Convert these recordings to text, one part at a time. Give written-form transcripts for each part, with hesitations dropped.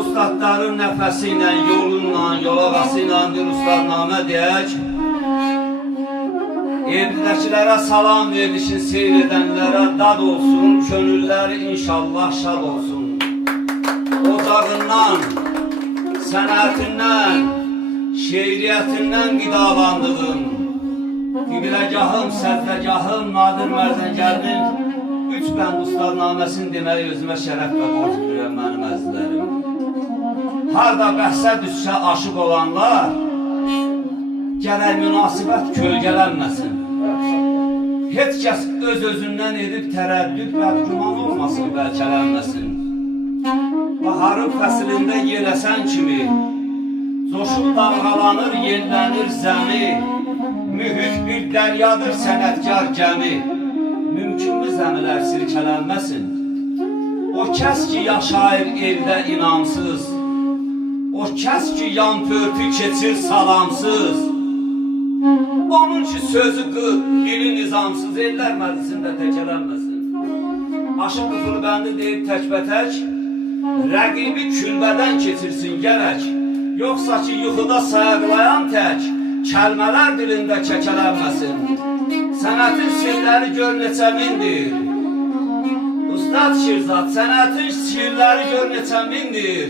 ustadların nəfəsi ilə, yolunla, yolağası ilə bir ustadnamə deyək. Evdəkilərə salam verilişin seyr edənlərə dad olsun, könülləri inşallah şad olsun. Ocağından, sənətindən, şeiriyyətindən qidalandığım, Qibləgahım, Səzdəgahım, Nadir Mərzəngəlinin 3 bənd ustadnaməsini deməyi özümə şərəf və borc bilirəm mənim əzizlərim. Harada bəhsə düşsə aşıq olanlar, gərək münasibət kölgələnməsin. Heç kəs öz-özündən edib tərəddüd və güman olmasın, bəlkələnməsin. Baharın fəslində yeləsən kimi, coşub dalğalanır, yellənir zəmi, mühit bir dəryadır sənətkar gəmi, mümkünmü zəmilər sirkələnməsin? O kəs ki yaşayır eldə inamsız, o kəs ki yan pörtü keçir salamsız, onun ki sözü qıt, dili nizamsız, ellər məclisində təkələnməsin. Aşıq qıfılı bəndi deyib təkbətək, rəqibi külbədən keçirsin gərək, yoxsa ki yuxuda sayaqlayan tək, kəlmələr dilində kəkələnməsin. Sənətin sirləri gör neçə mindir. Ustad Şirzad, sənətin sirləri gör neçə mindir.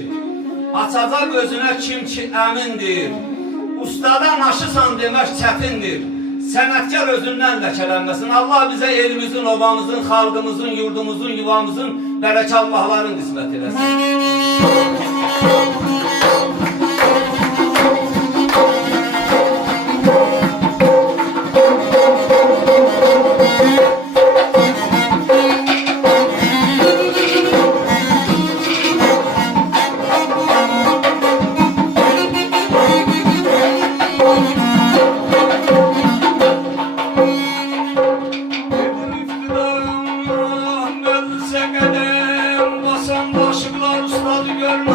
Açacaq özünə kim ki əmindir. Ustada naşısan demək çətindir. Sənətkar özündən ləkələnməsin. Allah bizə elimizin, obamızın, xalqımızın, yurdumuzun, yuvamızın bərəkallahların qismət eləsin. Basan başıqlar ustadı görün